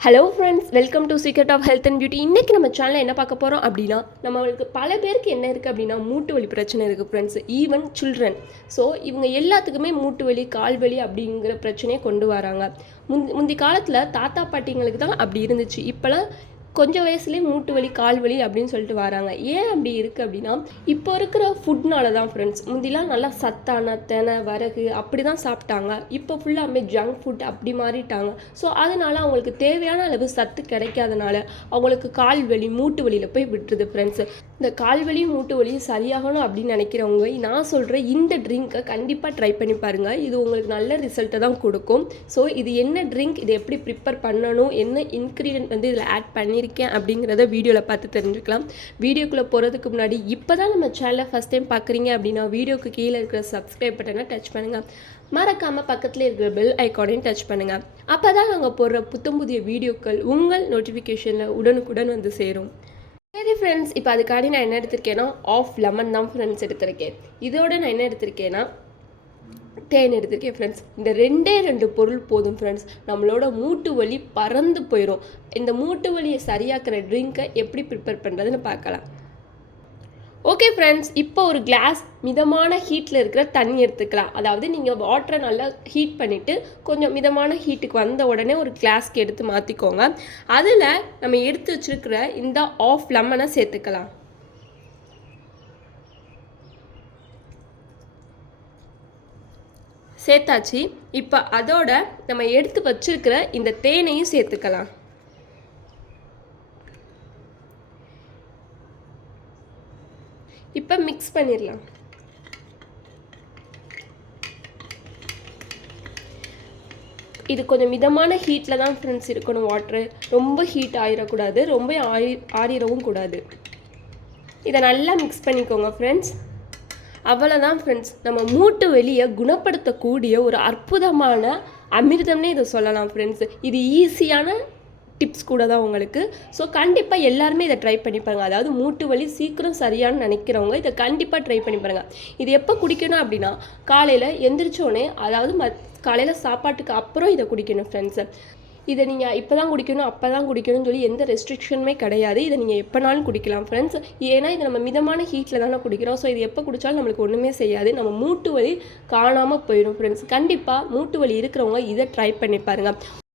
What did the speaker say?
Hello friends welcome to secret of health and beauty இன்றைக்கி நம்ம சேனலில் என்ன பார்க்க போகிறோம் அப்படின்னா நம்மளுக்கு பல பேருக்கு என்ன இருக்குது அப்படின்னா மூட்டு வலி பிரச்சனை இருக்குது ஃப்ரெண்ட்ஸ் ஈவன் சில்ட்ரன் ஸோ இவங்க எல்லாத்துக்குமே மூட்டு வலி கால் வலி அப்படிங்கிற பிரச்சனையை கொண்டு வராங்க. முந்தி முந்தி காலத்தில் தாத்தா பாட்டிங்களுக்கு தான் அப்படி இருந்துச்சு. இப்போலாம் கொஞ்சம் வயசுலேயே மூட்டு வலி கால் வலி அப்படின்னு சொல்லிட்டு வராங்க. ஏன் அப்படி இருக்குது அப்படின்னா இப்போ இருக்கிற ஃபுட்னால தான் ஃப்ரெண்ட்ஸ் முந்திலாம் நல்லா சத்தான தெனை வரகு அப்படி தான் சாப்பிட்டாங்க. இப்போ ஃபுல்லாமே ஜங்க் ஃபுட் அப்படி மாறிட்டாங்க. ஸோ அதனால அவங்களுக்கு தேவையான அளவு சத்து கிடைக்காதனால அவங்களுக்கு கால் வலி மூட்டு வலியில் போய் விட்டுருது ஃப்ரெண்ட்ஸ் இந்த கால் வலி மூட்டு வலி சரியாகணும் அப்படின்னு நினைக்கிறவங்க நான் சொல்கிற இந்த ட்ரிங்க்கை கண்டிப்பாக ட்ரை பண்ணி பாருங்கள் இது உங்களுக்கு நல்ல ரிசல்ட்டை தான் கொடுக்கும். ஸோ இது என்ன ட்ரிங்க் இதை எப்படி ப்ரிப்பேர் பண்ணணும் என்ன இன்க்ரீடியன்ட் வந்து இதில் ஆட் பண்ணி இருக்கேன் அப்படிங்கிறத வீடியோவில் பார்த்து தெரிஞ்சுக்கலாம். வீடியோக்குள்ளே போகிறதுக்கு முன்னாடி இப்போ தான் நம்ம சேனலை ஃபஸ்ட் டைம் பார்க்குறீங்க அப்படின்னா வீடியோக்கு கீழே இருக்கிற சப்ஸ்கிரைப் பட்டனை டச் பண்ணுங்கள் மறக்காமல் பக்கத்தில் இருக்கிற பெல் ஐக்கானையும் டச் பண்ணுங்கள் அப்போ தான் நாங்கள் போடுற புத்தம் புதிய வீடியோக்கள் உங்கள் நோட்டிஃபிகேஷனில் உடனுக்குடன் வந்து சேரும். சரி ஃப்ரெண்ட்ஸ் இப்போ அதுக்காண்டி நான் என்ன எடுத்திருக்கேன்னா ஆஃப் லெமன் தான் ஃப்ரெண்ட்ஸ் எடுத்திருக்கேன். இதோட நான் என்ன எடுத்திருக்கேன்னா தேன் எடுத்திருக்கேன் ஃப்ரெண்ட்ஸ் இந்த ரெண்டே ரெண்டு பொருள் போதும் ஃப்ரெண்ட்ஸ் நம்மளோட மூட்டு வலி பறந்து போயிடும் இந்த மூட்டு வலியை சரியாக்குற ட்ரிங்க்கை எப்படி ப்ரிப்பேர் பண்ணுறதுன்னு பார்க்கலாம். ஓகே ஃப்ரெண்ட்ஸ் இப்போ ஒரு கிளாஸ் மிதமான ஹீட்டில் இருக்கிற தண்ணி எடுத்துக்கலாம். அதாவது நீங்கள் வாட்டரை நல்லா ஹீட் பண்ணிவிட்டு கொஞ்சம் மிதமான ஹீட்டுக்கு வந்த உடனே ஒரு கிளாஸ்க்கு எடுத்து மாற்றிக்கோங்க அதில் நம்ம எடுத்து வச்சிருக்கிற இந்த ஆஃப் லெமனை சேர்த்துக்கலாம். சேர்த்தாச்சு. இப்போ அதோட நம்ம எடுத்து வச்சிருக்கிற இந்த தேனையும் சேர்த்துக்கலாம். இப்போ மிக்ஸ் பண்ணிடலாம். இது கொஞ்சம் மிதமான ஹீட்டில் தான் ஃப்ரெண்ட்ஸ் இருக்கணும். வாட்ரு ரொம்ப ஹீட் ஆயிடக்கூடாது ரொம்ப ஆறி ஆறிடவும் கூடாது. இதை நல்லா மிக்ஸ் பண்ணிக்கோங்க ஃப்ரெண்ட்ஸ் அவ்வளோதான் ஃப்ரெண்ட்ஸ் நம்ம மூட்டு வெளியை குணப்படுத்தக்கூடிய ஒரு அற்புதமான அமிர்தம்னே இதை சொல்லலாம் ஃப்ரெண்ட்ஸ் இது ஈஸியான டிப்ஸ் கூட தான் உங்களுக்கு. ஸோ கண்டிப்பாக எல்லாருமே இதை ட்ரை பண்ணி பாருங்கள் அதாவது மூட்டு வலி சீக்கிரம் சரியானு நினைக்கிறவங்க இதை கண்டிப்பாக ட்ரை பண்ணி பாருங்கள் இது எப்போ குடிக்கணும் அப்படின்னா காலையில் எந்திரிச்சோடனே அதாவது மத் காலையில் சாப்பாட்டுக்கு அப்புறம் இதை குடிக்கணும் ஃப்ரெண்ட்ஸு இதை நீங்கள் இப்போ தான் குடிக்கணும் அப்போ தான் குடிக்கணும்னு சொல்லி எந்த ரெஸ்ட்ரிக்ஷனுமே கிடையாது. இதை நீங்கள் எப்போனாலும் குடிக்கலாம் ஃப்ரெண்ட்ஸ் ஏன்னா இது நம்ம மிதமான ஹீட்டில் தானே குடிக்கிறோம். ஸோ இது எப்போ குடித்தாலும் நம்மளுக்கு ஒன்றுமே செய்யாது. நம்ம மூட்டு வலி காணாமல் போயிடும் ஃப்ரெண்ட்ஸ் கண்டிப்பாக மூட்டு வலி இருக்கிறவங்க இதை ட்ரை பண்ணி பாருங்கள்